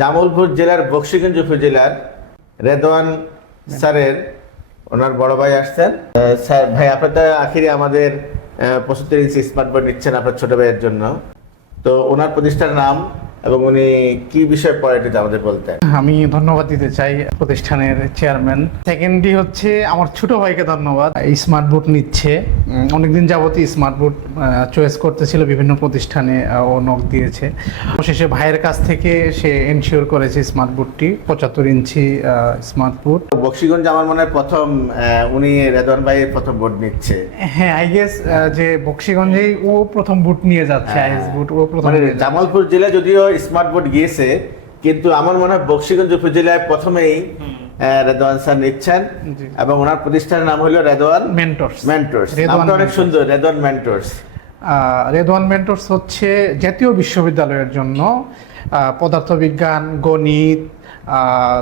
জামালপুর জেলার বকশীগঞ্জ উপজেলার রেদওয়ান স্যারের ওনার বড় ভাই আসছেন। স্যার ভাই, আপনারা আখিরে আমাদের 75 ইঞ্চি স্মার্ট বোর্ড নিচ্ছেন আপনার ছোট ভাইয়ের জন্য। তো ওনার প্রতিষ্ঠানের নাম এবং উনি কি বিষয়ে পড়ে এটা আমাদের বলতেন। আমি ধন্যবাদ দিতে চাই প্রতিষ্ঠানের চেয়ারম্যান। সেকেন্ডলি হচ্ছে আমার ছোট ভাইকে ধন্যবাদ। স্মার্ট বোর্ড নিচ্ছে, অনেকদিন যাবতই স্মার্ট বোর্ড চয়েস করতেছিল বিভিন্ন প্রতিষ্ঠানে, ও নক দিয়েছে। অবশেষে ভাইয়ের কাছ থেকে সে এনশিওর করেছে স্মার্ট বোর্ডটি 75 ইঞ্চি স্মার্ট বোর্ড। বকশীগঞ্জ আমার মনে হয় প্রথম উনি রেদওয়ান ভাইয়ের প্রথম বোর্ড নিচ্ছে। হ্যাঁ, আই গেস যে বকশীগঞ্জেই ও প্রথম বুট নিয়ে যাচ্ছে। আইএস বুট ও প্রথম মানে নিয়ে যাচ্ছে। জামালপুর জেলা যদিও স্মার্ট বোর্ড গিয়েছে, কিন্তু আমার মনে হয় বকশীগঞ্জ উপজেলায় প্রথমেই রেদওয়ান স্যার নিচ্ছেন জি। এবং ওনার প্রতিষ্ঠানের নাম হলো রেদওয়ান মেন্টরস। মেন্টরস। রেদওয়ান নামটা অনেক মেন্টরস। সুন্দর, রেদওয়ান মেন্টরস। রেদওয়ান মেন্টরস হচ্ছে জাতীয় বিশ্ববিদ্যালয়ের জন্য পদার্থবিজ্ঞান, গণিত,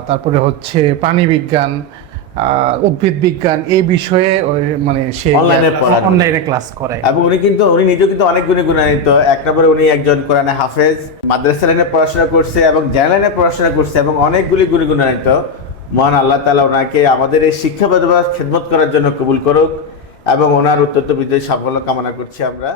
তারপরে হচ্ছে প্রাণীবিজ্ঞান, উদ্ভিদ বিজ্ঞান, এই বিষয়ে মানে সে অনলাইনে ক্লাস করে। এবং উনি নিজেও কিন্তু অনেক গুণান্বিত। এক নম্বরে উনি একজন কোরআনে হাফেজ, মাদ্রাসা লাইনে পড়াশোনা করছে এবং জেনারেল লাইনে পড়াশোনা করছে এবং অনেকগুলি গুণান্বিত। মহান আল্লাহ তাআলা ওনাকে আমাদের এই শিক্ষা ব্যবস্থা খেদমত করার জন্য কবুল করুক এবং ওনার উত্তর বিজয় সাফল্য কামনা করছি আমরা।